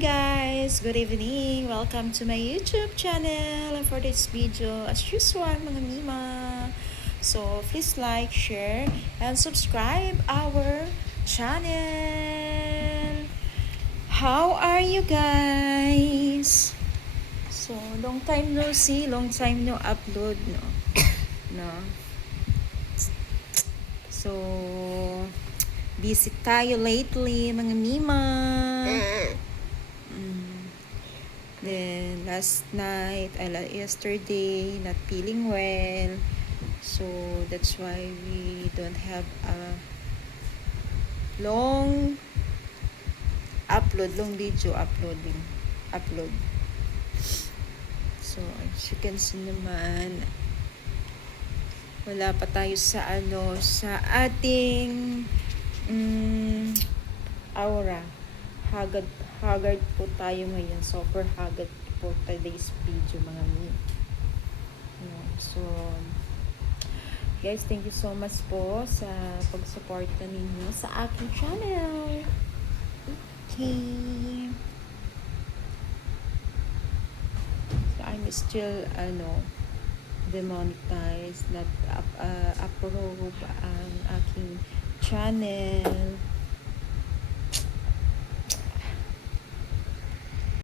guys! Good evening! Welcome to my YouTube channel. And for this video, as usual mga Mima. So, please like, share, and subscribe our channel. How are you guys? So, long time no see, long time no upload, no? No? So, busy tayo lately mga Mima. Then last night, yesterday, not feeling well. So that's why we don't have a long video upload. So as you can see naman, wala pa tayo sa sa ating aura. Haggard po tayo ngayon. Super haggard po today's video mga mi. So, guys, thank you so much po sa pag-suporta ninyo sa aking channel. Okay. So, I'm still, demonetized, not approve ang aking channel.